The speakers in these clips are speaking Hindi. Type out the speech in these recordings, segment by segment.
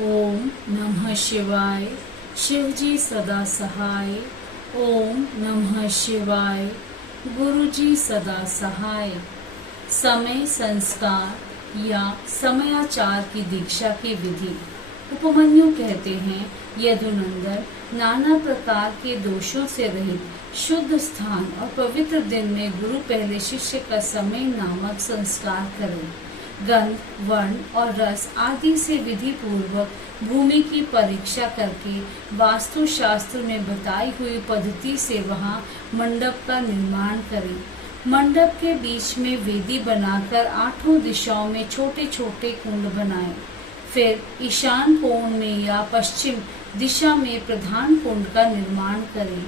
ओम नमः शिवाय। शिवजी सदा सहाय। ओम नमः शिवाय। गुरुजी सदा सहाय। समय संस्कार या समयाचार की दीक्षा की विधि। उपमन्यु कहते हैं, यदुनंदन, नाना प्रकार के दोषों से रहित शुद्ध स्थान और पवित्र दिन में गुरु पहले शिष्य का समय नामक संस्कार करें। गंध, वर्ण और रस आदि से विधि पूर्वक भूमि की परीक्षा करके वास्तु शास्त्र में बताई हुई पद्धति से वहां मंडप का निर्माण करें। मंडप के बीच में वेदी बनाकर 8 दिशाओं में छोटे छोटे कुंड बनाएं। फिर ईशान कोण में या पश्चिम दिशा में प्रधान कुंड का निर्माण करें।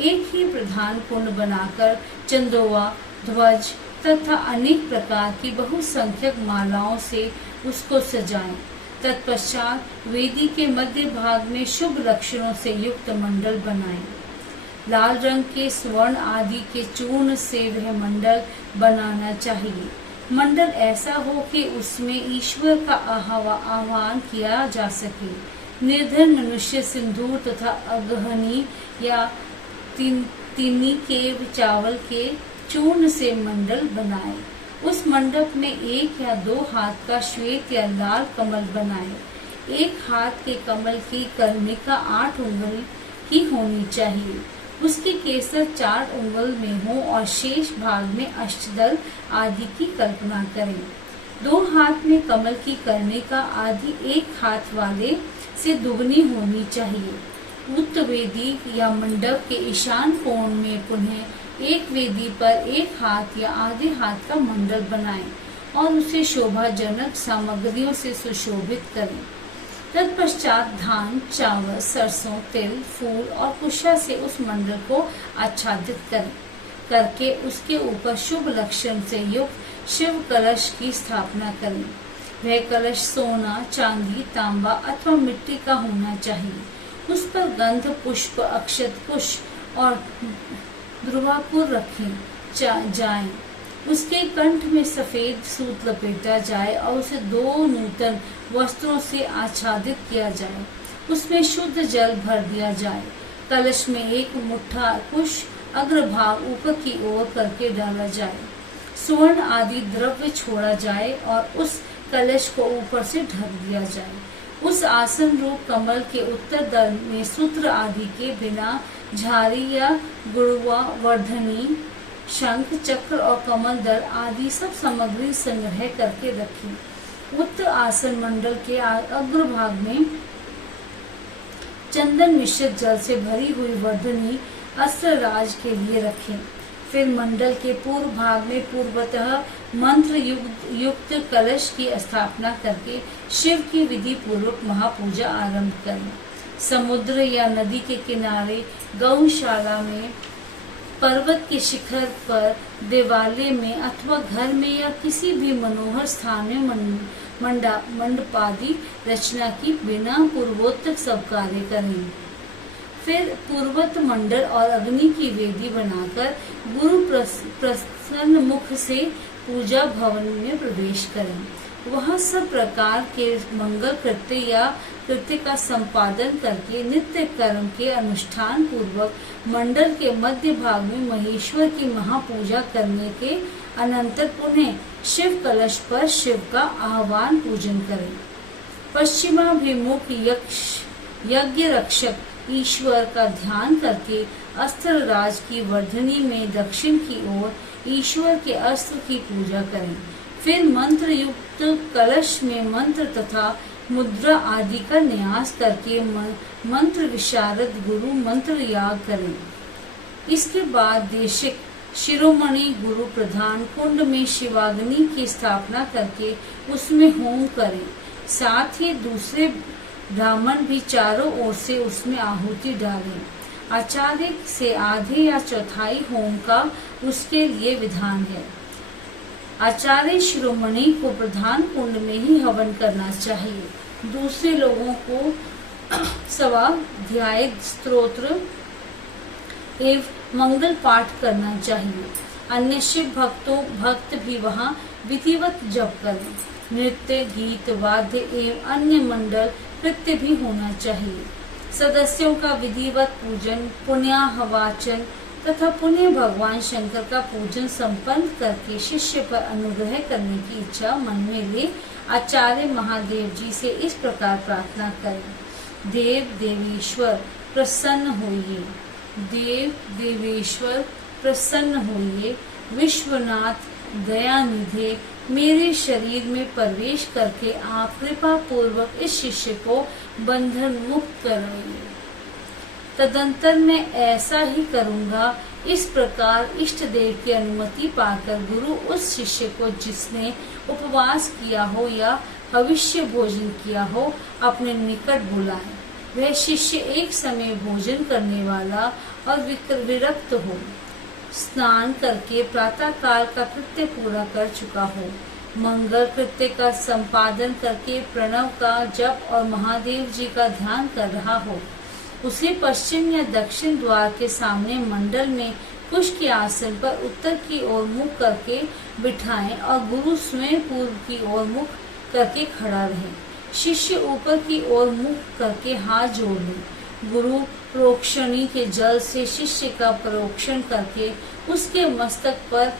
एक ही प्रधान कुंड बनाकर चंदोवा, ध्वज तथा अनेक प्रकार की बहुसंख्यक मालाओं से उसको सजाएं। तत्पश्चात वेदी के मध्य भाग में शुभ लक्षणों से युक्त मंडल बनाएं। लाल रंग के स्वर्ण आदि के चूर्ण से वह मंडल बनाना चाहिए। मंडल ऐसा हो कि उसमें ईश्वर का आह्वान किया जा सके। निर्धन मनुष्य सिंदूर तथा अगहनी या तिनी के चावल के चूर्ण से मंडल बनाए। उस मंडप में 1 या 2 हाथ का श्वेत या लाल कमल बनाए। 1 हाथ के कमल की कर्णिका 8 उंगल की होनी चाहिए। उसकी केसर 4 उंगल में हो और शेष भाग में अष्टदल आदि की कल्पना करें। 2 हाथ में कमल की कर्णिका आदि 1 हाथ वाले से दुगनी होनी चाहिए। उक्त वेदी या मंडप के ईशान कोण में पुनः एक वेदी पर 1 हाथ या आधे हाथ का मंडल बनाएं और उसे शोभाजनक सामग्रियों से सुशोभित करें। तत्पश्चात धान, चावल, सरसों, तिल, फूल और कुशा से उस मंडल को आच्छादित करके उसके ऊपर शुभ लक्षण से युक्त शिव कलश की स्थापना करें। वह कलश सोना, चांदी, तांबा अथवा मिट्टी का होना चाहिए। उस पर गंध, पुष्प, अक्षत, कुश और ध्रुवाकुर रखें जाएं। उसके कंठ में सफेद सूत लपेटा जाए और उसे 2 नूतन वस्त्रों से आच्छादित किया जाए। उसमें शुद्ध जल भर दिया जाए। कलश में 1 मुट्ठा कुश अग्रभाग ऊपर की ओर करके डाला जाए। स्वर्ण आदि द्रव्य छोड़ा जाए और उस कलश को ऊपर से ढक दिया जाए। उस आसन रूप कमल के उत्तर दल में सूत्र आदि के बिना झारी या गुड़वा, वर्धनी, शंख, चक्र और कमल दल आदि सब सामग्री संग्रह करके रखें। उत्तर आसन मंडल के अग्रभाग में चंदन मिश्रित जल से भरी हुई वर्धनी अस्त्रराज के लिए रखें। फिर मंडल के पूर्व भाग में पूर्वतः मंत्र युक्त कलश की स्थापना करके शिव की विधि पूर्वक महापूजा आरंभ करें। समुद्र या नदी के किनारे, गौशाला में, पर्वत के शिखर पर, देवालय में अथवा घर में या किसी भी मनोहर स्थान में मंडपादि रचना की बिना पूर्वोक्त सब कार्य करें। फिर पूर्वत मंडल और अग्नि की वेदी बनाकर गुरु प्रसन्न मुख से पूजा भवन में प्रवेश करें। वहां सब प्रकार के मंगल कृत्य का संपादन करके नित्य कर्म के अनुष्ठान पूर्वक मंडल के मध्य भाग में महेश्वर की महापूजा करने के अनंतर पुनः शिव कलश पर शिव का आह्वान पूजन करें। पश्चिमाभिमुख यज्ञ रक्षक ईश्वर का ध्यान करके अस्त्रराज की वर्धनी में दक्षिण की ओर ईश्वर के अस्त्र की पूजा करें। फिर मंत्र युक्त कलश में मंत्र तथा मुद्रा आदि का न्यास करके मंत्र विशारद गुरु मंत्र याग करें। इसके बाद देशिक शिरोमणि गुरु प्रधान कुंड में शिवाग्नि की स्थापना करके उसमें होम करें। साथ ही दूसरे ब्राह्मण भी चारों ओर से उसमें आहुति डालें। आचार्य से आधे या चौथाई होम का उसके लिए विधान है। आचार्य शिरोमणि को प्रधान कुंड में ही हवन करना चाहिए। दूसरे लोगों को स्वाध्याय, स्तोत्र एवं मंगल पाठ करना चाहिए। अन्य शिव भक्त भी वहाँ विधिवत जप करें। नृत्य, गीत, वाद्य एवं अन्य मंडल कृत्य भी होना चाहिए। सदस्यों का विधिवत पूजन, पुण्याहवाचन तथा पुण्य भगवान शंकर का पूजन संपन्न करके शिष्य पर अनुग्रह करने की इच्छा मन में ले आचार्य महादेव जी से इस प्रकार प्रार्थना करें। देव देवेश्वर प्रसन्न होइए, देव देवेश्वर प्रसन्न होइए, विश्वनाथ दयानिधे मेरे शरीर में प्रवेश करके आप कृपा पूर्वक इस शिष्य को बंधन मुक्त कराइए। तदंतर मैं ऐसा ही करूंगा। इस प्रकार इष्ट देव की अनुमति पाकर गुरु उस शिष्य को जिसने उपवास किया हो या भविष्य भोजन किया हो अपने निकट बुलाए। वह शिष्य एक समय भोजन करने वाला और विरक्त हो, स्नान करके प्रातः काल का कृत्य पूरा कर चुका हो, मंगल कृत्य का संपादन करके प्रणव का जप और महादेव जी का ध्यान कर रहा हो, उसे पश्चिम या दक्षिण द्वार के सामने मंडल में कुश के आसन पर उत्तर की ओर मुख करके बिठाएं और गुरु स्वयं पूर्व की ओर मुख करके खड़ा रहे। शिष्य ऊपर की ओर मुख करके हाथ जोड़ ले। गुरु प्रोक्षणी के जल से शिष्य का प्रोक्षण करके उसके मस्तक पर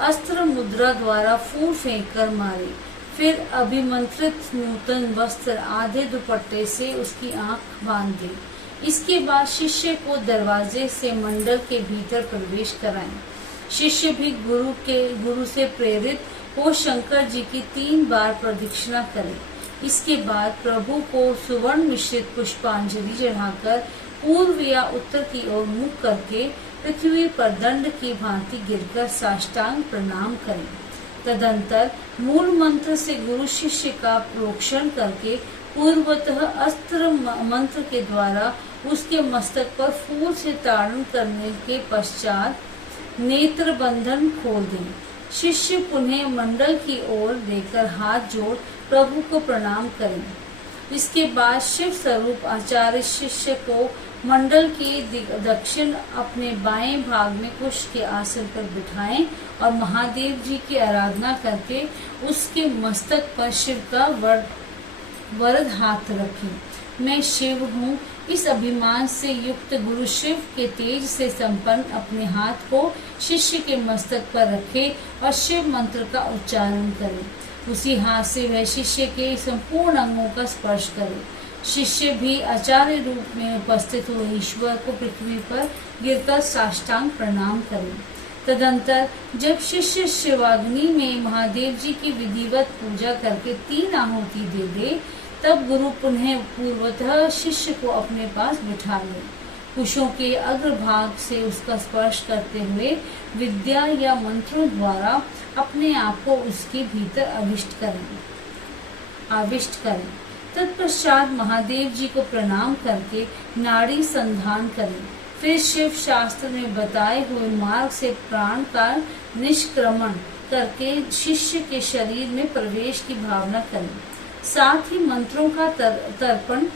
अस्त्र मुद्रा द्वारा फूल फेंक कर मारे। फिर अभिमंत्रित नूतन वस्त्र आधे दुपट्टे से उसकी आंख बांध दे। इसके बाद शिष्य को दरवाजे से मंडल के भीतर प्रवेश कराएं। शिष्य भी गुरु से प्रेरित हो शंकर जी की 3 बार प्रदक्षिणा करे। इसके बाद प्रभु को सुवर्ण मिश्रित पुष्पांजलि चढ़ाकर पूर्व या उत्तर की ओर मुख करके पृथ्वी पर दंड की भांति गिरकर साष्टांग प्रणाम करें। तदंतर मूल मंत्र से गुरु शिष्य का प्रोक्षण करके पूर्वतः अस्त्र मंत्र के द्वारा उसके मस्तक पर फूल से ताड़न करने के पश्चात नेत्र बंधन खोल दें। शिष्य पुनः मंडल की ओर देकर हाथ जोड़ प्रभु को प्रणाम करें। इसके बाद शिव स्वरूप आचार्य शिष्य को मंडल के दक्षिण अपने बाएं भाग में कुश के आसन पर बिठाएं और महादेव जी की आराधना करके उसके मस्तक पर शिव का वरद हाथ रखें। मैं शिव हूँ, इस अभिमान से युक्त गुरु शिव के तेज से संपन्न अपने हाथ को शिष्य के मस्तक पर रखे और शिव मंत्र का उच्चारण करे। उसी हाथ से वह शिष्य के संपूर्ण अंगों का स्पर्श करे। शिष्य भी आचार्य रूप में उपस्थित हुए ईश्वर को पृथ्वी पर गिरकर साष्टांग प्रणाम करे। तदंतर जब शिष्य शिवाग्नि में महादेव जी की विधिवत पूजा करके 3 आहुति दे दे, तब गुरु पुनः पूर्वतः शिष्य को अपने पास बिठा ले। कुशों के अग्रभाग से उसका स्पर्श करते हुए विद्या या मंत्रों द्वारा अपने आप को उसके भीतर आविष्ट करें। तत्पश्चात महादेव जी को प्रणाम करके नाड़ी संधान करें। फिर शिव शास्त्र में बताए हुए मार्ग से प्राण का निष्क्रमण करके शिष्य के शरीर में प्रवेश की भावना करें। साथ ही मंत्रों का तर्पण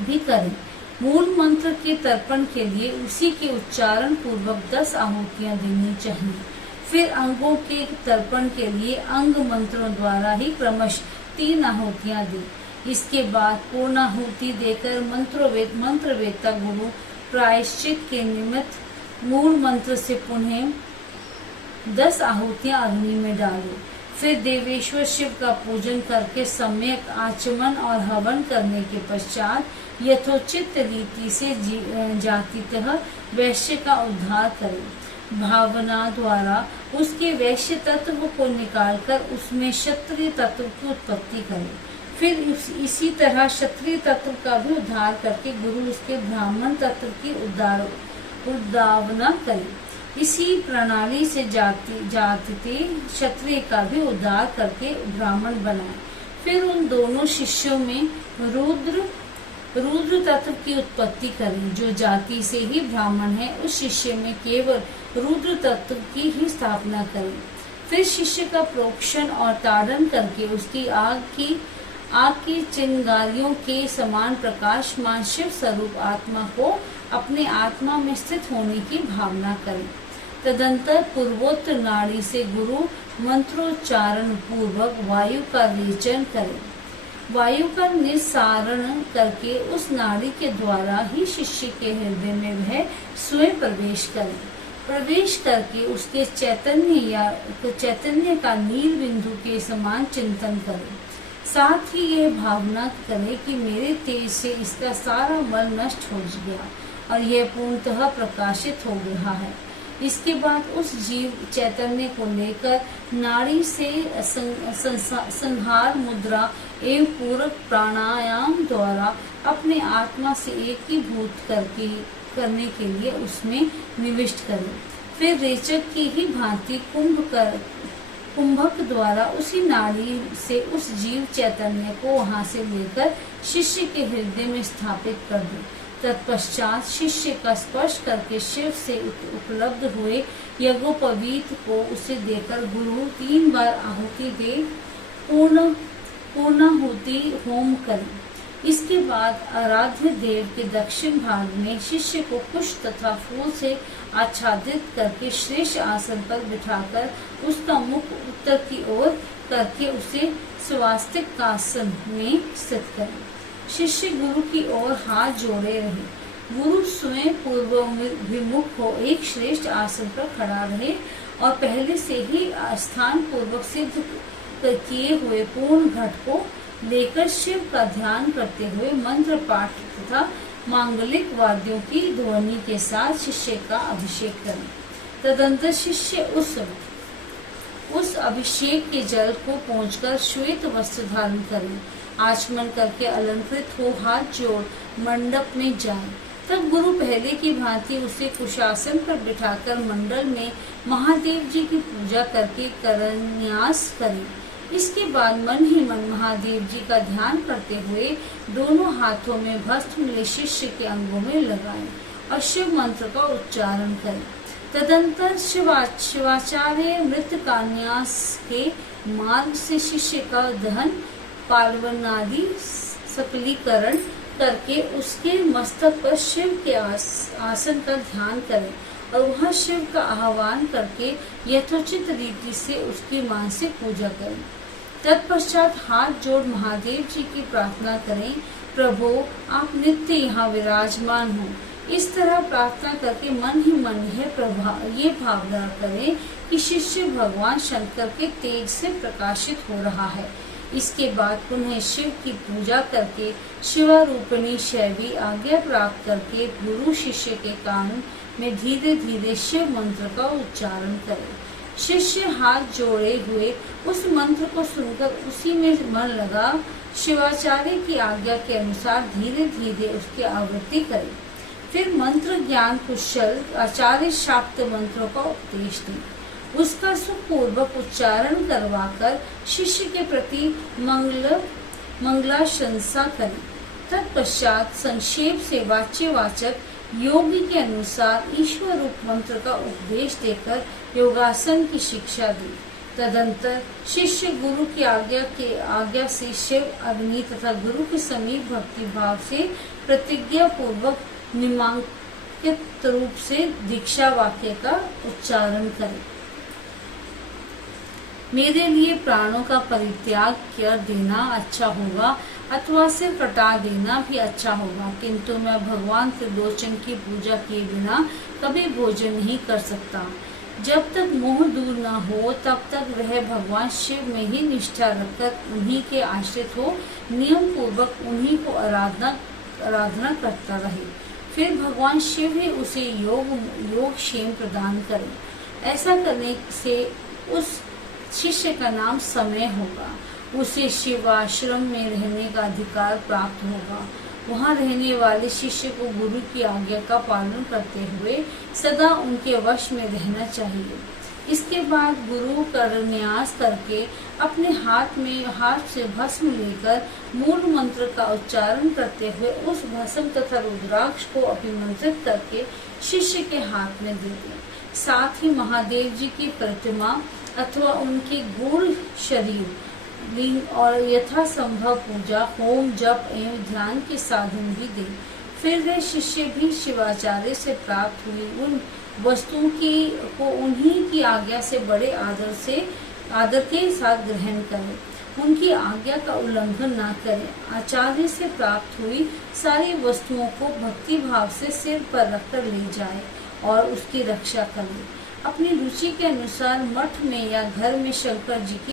भी करें। मूल मंत्र के तर्पण के लिए उसी के उच्चारण पूर्वक 10 आहुतियां देनी चाहिए। फिर अंगों के तर्पण के लिए अंग मंत्रों द्वारा ही क्रमश 3 आहुतियां दी। इसके बाद पूर्णाहुति देकर मंत्रवेत्ता गुरु प्रायश्चित के निमित्त मूल मंत्र से पुनः 10 आहुतियां अग्नि में डालो। फिर देवेश्वर शिव का पूजन करके सम्यक आचमन और हवन करने के पश्चात यथोचित रीति से जातितः वैश्य का उद्धार करें। भावना द्वारा उसके वैश्य तत्व को निकालकर उसमें क्षत्रिय तत्व की उत्पत्ति करें। फिर इसी तरह क्षत्रिय तत्व का भी उद्धार करके गुरु उसके ब्राह्मण तत्व की उद्भावना करें। इसी प्रणाली से जाति क्षत्रिय का भी उद्धार करके ब्राह्मण बनाए। फिर उन दोनों शिष्यों में रुद्र तत्व की उत्पत्ति करें। जो जाति से ही ब्राह्मण है, उस शिष्य में केवल रुद्र तत्व की ही स्थापना करें। फिर शिष्य का प्रोक्षण और ताड़न करके उसकी आग की चिंगारियों के समान प्रकाशमान शिव स्वरूप आत्मा को अपने आत्मा में स्थित होने की भावना करें। तदंतर पूर्वोत्तर नाड़ी से गुरु मंत्रोच्चारण पूर्वक वायु का रेचन करें। वायु का निस्सारण करके उस नाड़ी के द्वारा ही शिष्य के हृदय में वह स्वयं प्रवेश करके उसके चैतन्य का नील बिंदु के समान चिंतन करे। साथ ही यह भावना करे कि मेरे तेज से इसका सारा मल नष्ट हो गया और यह पूर्णतः प्रकाशित हो रहा है। इसके बाद उस जीव चैतन्य को लेकर नाड़ी से संहार मुद्रा एवं पूरक प्राणायाम द्वारा अपने आत्मा से एकीभूत करने के लिए उसमें निविष्ट करें। फिर रेचक की ही भांति कुंभक द्वारा उसी नाड़ी से उस जीव चैतन्य को वहां से लेकर शिष्य के हृदय में स्थापित कर दे। तत्पश्चात शिष्य का स्पर्श करके शिव से उपलब्ध हुए यज्ञोपवीत को उसे देकर गुरु 3 बार आहुति दे पूर्णाहुति होम करें। इसके बाद आराध्य देव के दक्षिण भाग में शिष्य को पुष्प तथा फूल से आच्छादित करके श्रेष्ठ आसन पर बिठाकर उसका मुख उत्तर की ओर करके उसे स्वास्तिक आसन में स्थित करें। शिष्य गुरु की ओर हाथ जोड़े रहे। गुरु स्वयं पूर्वोन्मुख हो एक श्रेष्ठ आसन पर खड़ा रहे और पहले से ही स्थान पूर्वक सिद्ध किए हुए पूर्ण घट को लेकर शिव का ध्यान करते हुए मंत्र पाठ तथा मांगलिक वाद्यों की ध्वनि के साथ शिष्य का अभिषेक करें। तदंतर शिष्य उस अभिषेक के जल को पहुंचकर श्वेत वस्त्र धारण करें। आचमन करके अलंकृत हो हाथ जोड़ मंडप में जाए। तब गुरु पहले की भांति उसे कुशासन पर बिठाकर मंडल में महादेव जी की पूजा करके करन्यास करें। इसके बाद मन ही मन महादेव जी का ध्यान करते हुए दोनों हाथों में भस्म ले शिष्य के अंगों में लगाएं और शिव मंत्र का उच्चारण करें। तदंतर शिवाचार्य मृत कान्यास के मार्ग से शिष्य का दहन पार्वनादि सफलीकरण करके उसके मस्तक पर शिव के आसन का ध्यान करें और वहां शिव का आह्वान करके यथोचित रीति से उसकी मानसिक पूजा करें। तत्पश्चात हाथ जोड़ महादेव जी की प्रार्थना करें, प्रभु आप नित्य यहाँ विराजमान हो। इस तरह प्रार्थना करके मन ही मन ये भावना करें कि शिष्य भगवान शंकर के तेज से प्रकाशित हो रहा है। इसके बाद पुनः शिव की पूजा करके शिवारूपिणी शैवी आज्ञा प्राप्त करके गुरु शिष्य के कान में धीरे धीरे शिव मंत्र का उच्चारण करे। शिष्य हाथ जोड़े हुए उस मंत्र को सुनकर उसी में मन लगा शिवाचार्य की आज्ञा के अनुसार धीरे धीरे उसकी आवृत्ति करे। फिर मंत्र ज्ञान कुशल आचार्य शाक्त मंत्रों का उपदेश दें। उसका सुखपूर्वक उच्चारण करवाकर शिष्य के प्रति मंगलाशंसा करें। तत्पश्चात संक्षेप से वाच्यवाचक योगी के अनुसार ईश्वर रूप मंत्र का उपदेश देकर योगासन की शिक्षा दी। तदंतर शिष्य गुरु की आज्ञा से शिव अग्नि तथा गुरु के समीप भक्ति भाव से प्रतिज्ञा पूर्वक निमांकित रूप से दीक्षा वाक्य का उच्चारण करें। मेरे लिए प्राणों का परित्याग कर देना अच्छा होगा अथवा सिर कटा देना भी अच्छा होगा, किंतु मैं भगवान त्रिलोचन की पूजा किए बिना कभी भोजन नहीं कर सकता। जब तक मोह दूर न हो तब तक वह भगवान शिव में ही निष्ठा रखकर उन्हीं के आश्रित हो नियम पूर्वक उन्हीं को आराधना करता रहे। फिर भगवान शिव ही उसे योग क्षेम प्रदान करें। ऐसा करने से उस शिष्य का नाम समय होगा। उसे शिवाश्रम में रहने का अधिकार प्राप्त होगा। वहाँ रहने वाले शिष्य को गुरु की आज्ञा का पालन करते हुए सदा उनके वश में रहना चाहिए। इसके बाद गुरु करन्यास करके अपने हाथ से भस्म लेकर मूल मंत्र का उच्चारण करते हुए उस भस्म तथा रुद्राक्ष को अभिमंत्रित करके शिष्य के हाथ में दे दें। साथ ही महादेव जी की प्रतिमा अथवा उनके गूढ़ शरीर लिंग और यथासंभव पूजा होम जप एवं ध्यान के साधन भी दे। फिर वे शिष्य भी शिवाचार्य से प्राप्त हुई उन वस्तुओं को उन्हीं की आज्ञा से बड़े आदर के साथ ग्रहण करें। उनकी आज्ञा का उल्लंघन ना करें। आचार्य से प्राप्त हुई सारी वस्तुओं को भक्ति भाव से सिर पर रखकर ले जाए और उसकी रक्षा करें। अपनी रुचि के अनुसार मठ में या घर में शंकर जी की